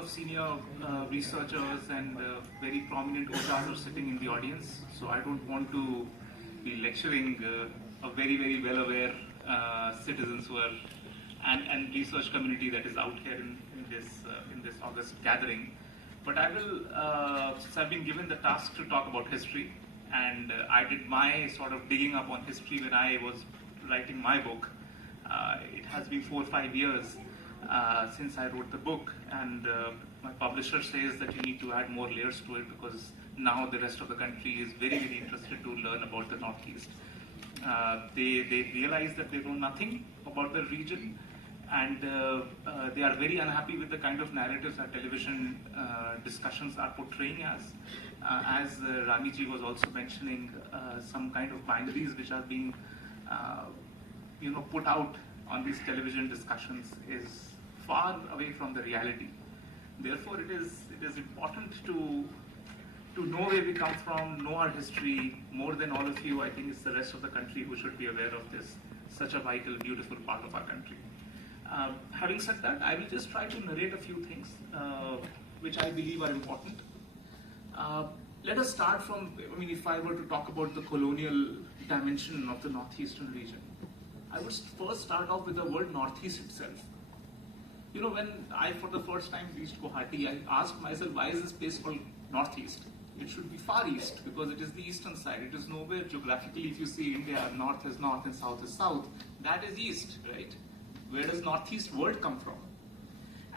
of senior researchers and very prominent OJAs are sitting in the audience, so I don't want to be lecturing a very well aware citizens who are and research community that is out here in this August gathering. But I will, since I've been given the task to talk about history, and I did my sort of digging up on history when I was writing my book. It has been 4 or 5 years since I wrote the book, and my publisher says that you need to add more layers to it because now the rest of the country is very interested to learn about the Northeast. They realize that they know nothing about the region, and they are very unhappy with the kind of narratives that television discussions are portraying as Ramiji was also mentioning, some kind of binaries which are being put out on these television discussions is far away from the reality. Therefore, it is important to know where we come from, know our history. More than all of you, I think it's the rest of the country who should be aware of this, such a vital, beautiful part of our country. Having said that, I will just try to narrate a few things which I believe are important. Let us start from, if I were to talk about the colonial dimension of the northeastern region, I would first start off with the word Northeast itself. When I for the first time reached Guwahati, I asked myself, why is this place called Northeast? It should be Far East because it is the eastern side. It is nowhere geographically, if you see India, north is north and south is south. That is east, right? Where does Northeast word come from?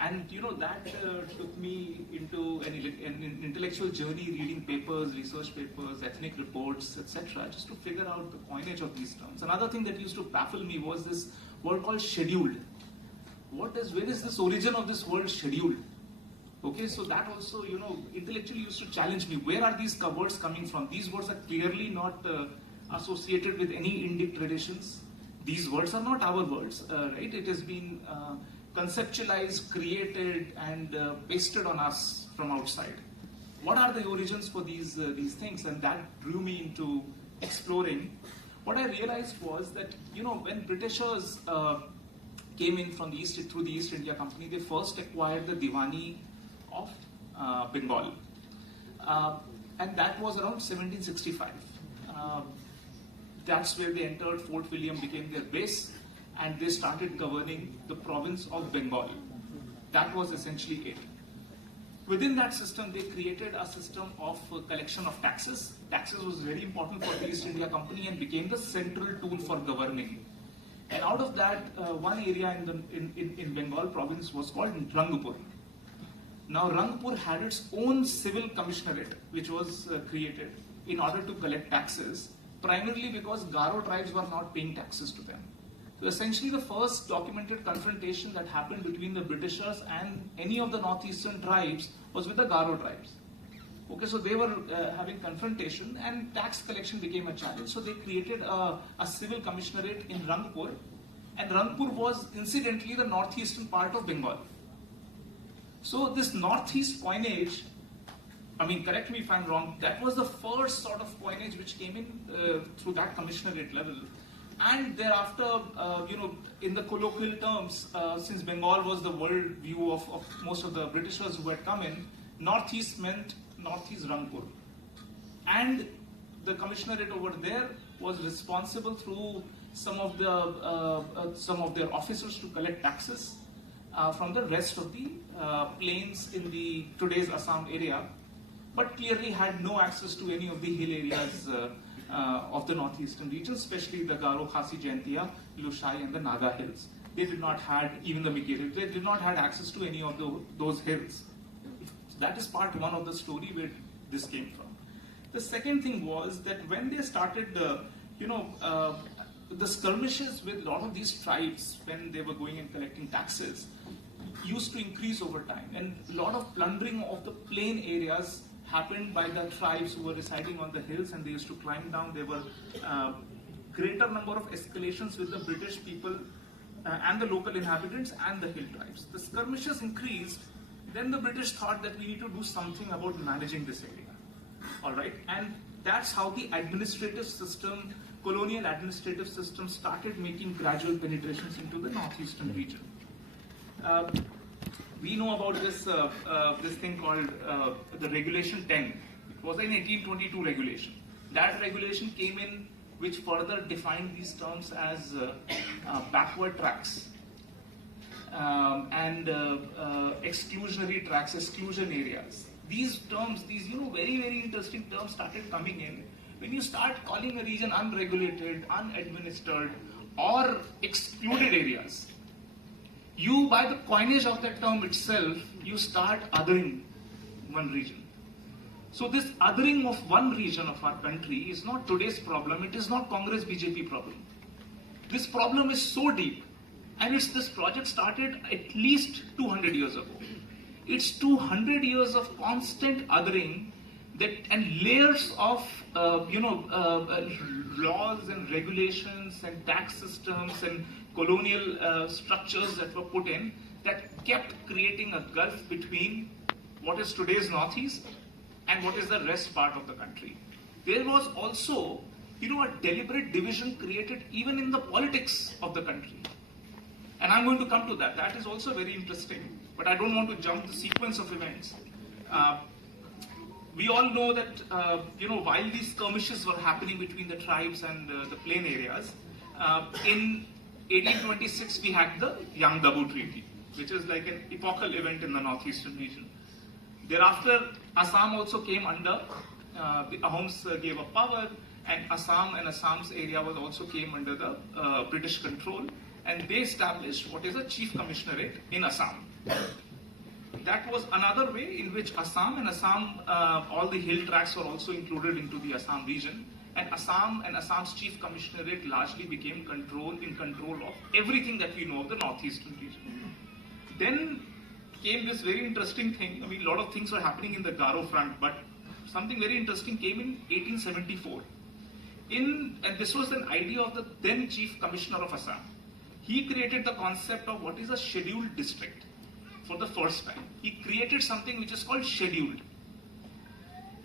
And that took me into an intellectual journey, reading papers, research papers, ethnic reports, etc., just to figure out the coinage of these terms. Another thing that used to baffle me was this word called scheduled. Where is this origin of this word scheduled? Okay, so that also, intellectually used to challenge me. Where are these words coming from? These words are clearly not associated with any Indic traditions. These words are not our words, right? It has been conceptualized, created, and pasted on us from outside. What are the origins for these things? And that drew me into exploring. What I realized was that, when Britishers came in from the East through the East India Company, they first acquired the Diwani of Bengal. And that was around 1765. That's where they entered. Fort William became their base, and they started governing the province of Bengal. That was essentially it. Within that system, they created a system of collection of taxes. Taxes was very important for the East India Company and became the central tool for governing. And out of that, one area in Bengal province was called Rangpur. Now, Rangpur had its own civil commissionerate, which was created in order to collect taxes, primarily because Garo tribes were not paying taxes to them. So essentially the first documented confrontation that happened between the Britishers and any of the northeastern tribes was with the Garo tribes. Okay, so they were having confrontation and tax collection became a challenge. So they created a civil commissionerate in Rangpur, and Rangpur was incidentally the northeastern part of Bengal. So this northeast coinage, correct me if I'm wrong, that was the first sort of coinage which came in through that commissionerate level. And thereafter, in the colloquial terms, since Bengal was the world view of most of the Britishers who had come in, Northeast meant Northeast Rangpur. And the commissionerate over there was responsible through some of their officers to collect taxes from the rest of the plains in the today's Assam area, but clearly had no access to any of the hill areas of the northeastern region, especially the Garo, Khasi, Jaintia, Lushai, and the Naga hills. They did not have, even the Mikiri, they did not have access to any of those hills. So that is part one of the story where this came from. The second thing was that when they started, the skirmishes with a lot of these tribes when they were going and collecting taxes used to increase over time, and a lot of plundering of the plain areas happened by the tribes who were residing on the hills, and they used to climb down. There were greater number of escalations with the British people and the local inhabitants and the hill tribes. The skirmishes increased. Then the British thought that we need to do something about managing this area. All right, and that's how the administrative system, colonial administrative system, started making gradual penetrations into the northeastern region. we know about this thing called the Regulation 10. It was an 1822 regulation. That regulation came in, which further defined these terms as backward tracts and exclusionary tracts, exclusion areas. These terms, these very, very interesting terms started coming in when you start calling a region unregulated, unadministered, or excluded areas. You, by the coinage of that term itself, you start othering one region. So this othering of one region of our country is not today's problem. It is not Congress BJP problem. This problem is so deep, and this project started at least 200 years ago. It's 200 years of constant othering and layers of laws and regulations and tax systems and colonial structures that were put in that kept creating a gulf between what is today's Northeast and what is the rest part of the country. There was also, a deliberate division created even in the politics of the country. And I'm going to come to that. That is also very interesting, but I don't want to jump the sequence of events. We all know that, while these skirmishes were happening between the tribes and the plain areas, in 1826 we had the Yangdabu Treaty, which is like an epochal event in the northeastern region. Thereafter, Assam also came under, the Ahoms gave up power, and Assam and Assam's area was also came under the British control, and they established what is a chief commissionerate in Assam. That was another way in which Assam and Assam, all the hill tracts were also included into the Assam region, and Assam and Assam's chief commissionerate largely became in control of everything that we know of the northeastern region. Then came this very interesting thing. I mean, a lot of things were happening in the Garo front, but something very interesting came in 1874. And this was an idea of the then Chief Commissioner of Assam. He created the concept of what is a scheduled district for the first time. He created something which is called scheduled.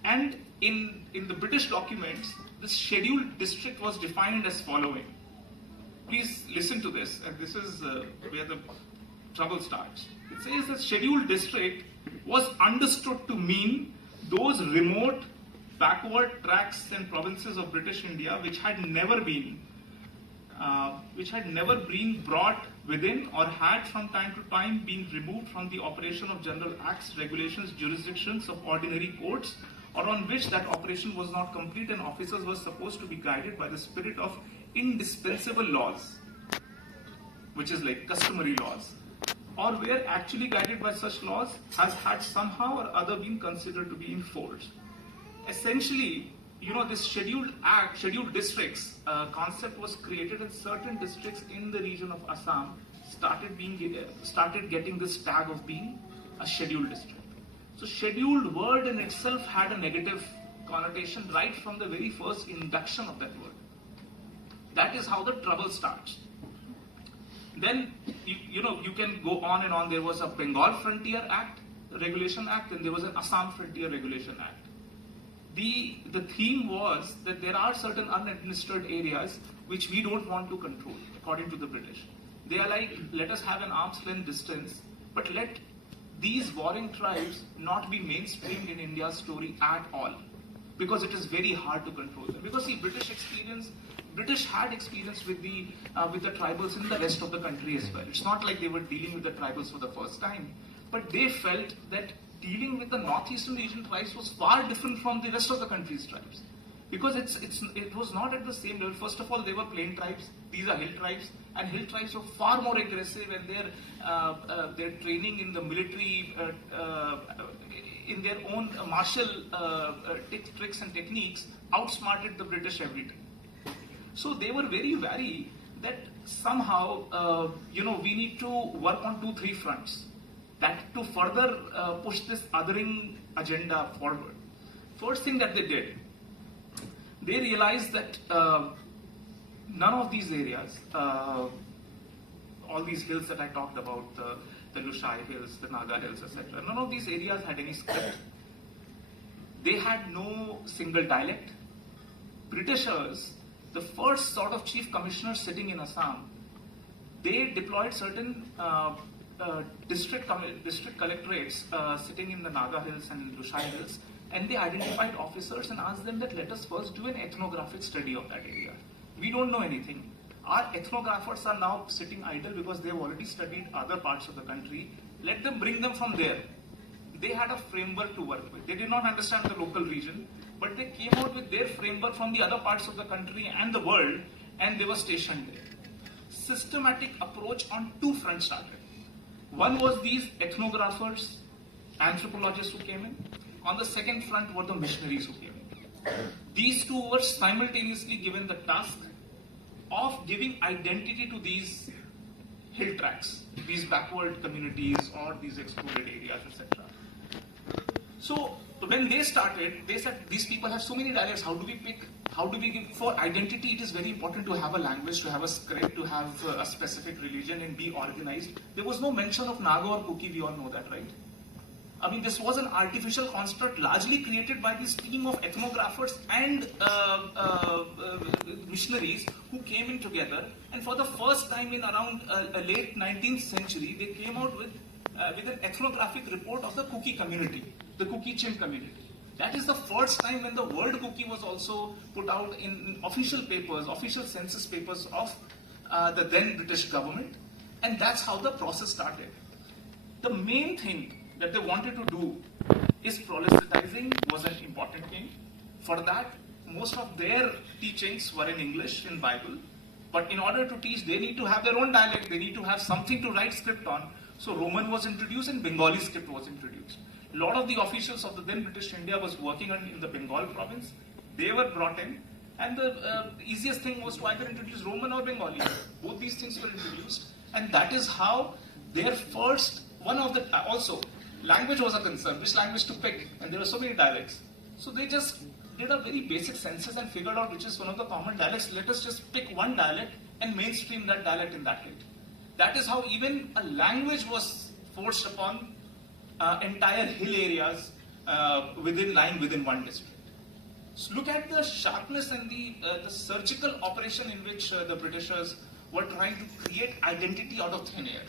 And in the British documents, this scheduled district was defined as following. Please listen to this, and this is where the trouble starts. It says that scheduled district was understood to mean those remote, backward tracts and provinces of British India which had never been brought within or had from time to time been removed from the operation of general acts, regulations, jurisdictions of ordinary courts, or on which that operation was not complete and officers were supposed to be guided by the spirit of indispensable laws, which is like customary laws, or were actually guided by such laws has had somehow or other been considered to be enforced. Essentially, this scheduled districts concept was created, and certain districts in the region of Assam started getting this tag of being a scheduled district. So scheduled word in itself had a negative connotation right from the very first induction of that word. That is how the trouble starts. Then, you can go on and on. There was a Bengal Frontier Act, Regulation Act, and there was an Assam Frontier Regulation Act. The theme was that there are certain unadministered areas which we don't want to control, according to the British. They are like, let us have an arm's length distance, but let these warring tribes not be mainstreamed in India's story at all, because it is very hard to control them. Because see, British had experience with the tribals in the rest of the country as well. It's not like they were dealing with the tribals for the first time, but they felt that dealing with the northeastern region tribes was far different from the rest of the country's tribes, because it was not at the same level. First of all, they were plain tribes. These are hill tribes, and hill tribes were far more aggressive, and their training in the military, in their own martial tricks and techniques, outsmarted the British every time. So they were very wary that somehow, we need to work on 2-3 fronts that to further push this othering agenda forward. First thing that they did, they realized that none of these areas, all these hills that I talked about, the Lushai Hills, the Naga Hills, etc., none of these areas had any script. They had no single dialect. Britishers, the first sort of chief commissioners sitting in Assam, they deployed certain district collectorates sitting in the Naga Hills and Lushai Hills, and they identified officers and asked them that let us first do an ethnographic study of that area. We don't know anything. Our ethnographers are now sitting idle because they've already studied other parts of the country. Let them bring them from there. They had a framework to work with. They did not understand the local region, but they came out with their framework from the other parts of the country and the world, and they were stationed there. Systematic approach on two fronts started. One was these ethnographers, anthropologists who came in. On the second front were the missionaries who came in. These two were simultaneously given the task of giving identity to these hill tracts, these backward communities or these excluded areas, etc. So when they started, they said these people have so many dialects, how do we pick? How do we give? For identity, it is very important to have a language, to have a script, to have a specific religion and be organized. There was no mention of Naga or Kuki, we all know that, right? I mean, this was an artificial construct largely created by this team of ethnographers and missionaries who came in together. And for the first time in around late 19th century, they came out with an ethnographic report of the Kuki community, the Kuki Chim community. That is the first time when the word Kuki was also put out in official papers, official census papers of the then British government. And that's how the process started. The main thing that they wanted to do is proselytizing was an important thing. For that, most of their teachings were in English, in Bible. But in order to teach, they need to have their own dialect. They need to have something to write script on. So Roman was introduced and Bengali script was introduced. A lot of the officials of the then British India was working in the Bengal province. They were brought in. And the easiest thing was to either introduce Roman or Bengali. Both these things were introduced. And that is how their first, also, language was a concern, which language to pick, and there were so many dialects. So they just did a very basic census and figured out which is one of the common dialects. Let us just pick one dialect and mainstream that dialect in that hill. That is how even a language was forced upon entire hill areas within one district. So look at the sharpness and the surgical operation in which the Britishers were trying to create identity out of thin air,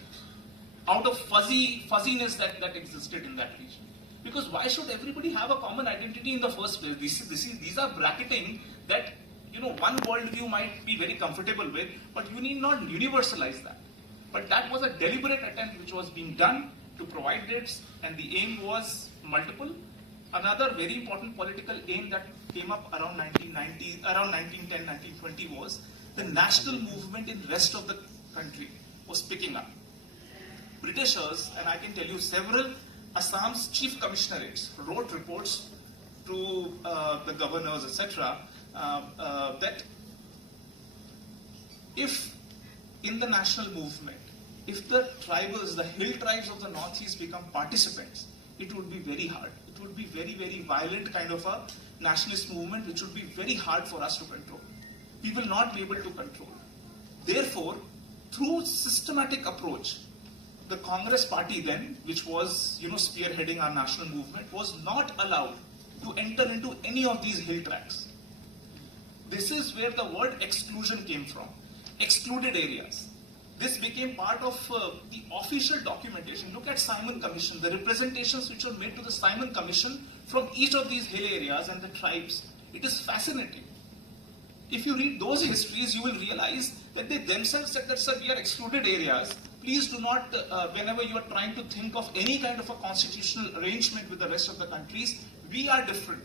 out of fuzziness that existed in that region. Because why should everybody have a common identity in the first place? These are bracketing that one worldview might be very comfortable with, but you need not universalize that. But that was a deliberate attempt which was being done to provide dates, and the aim was multiple. Another very important political aim that came up around 1910, 1920 was the national movement in the rest of the country was picking up. Britishers, and I can tell you several Assam's chief commissionerates wrote reports to the governors, etc., that if in the national movement, if the tribals, the hill tribes of the Northeast become participants, it would be very hard. It would be very, very violent kind of a nationalist movement, which would be very hard for us to control. We will not be able to control. Therefore, through systematic approach, the Congress party then, which was spearheading our national movement, was not allowed to enter into any of these hill tracts. This is where the word exclusion came from. Excluded areas. This became part of the official documentation. Look at Simon Commission, the representations which were made to the Simon Commission from each of these hill areas and the tribes. It is fascinating. If you read those histories, you will realize that they themselves said that, sir, we are excluded areas. Please do not, whenever you are trying to think of any kind of a constitutional arrangement with the rest of the countries, we are different.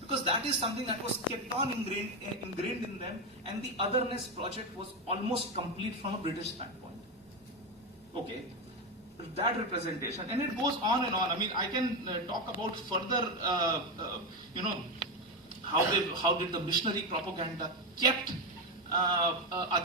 Because that is something that was kept on ingrained in them, and the otherness project was almost complete from a British standpoint. Okay, that representation, and it goes on and on. I mean, I can talk about further, how did the missionary propaganda kept other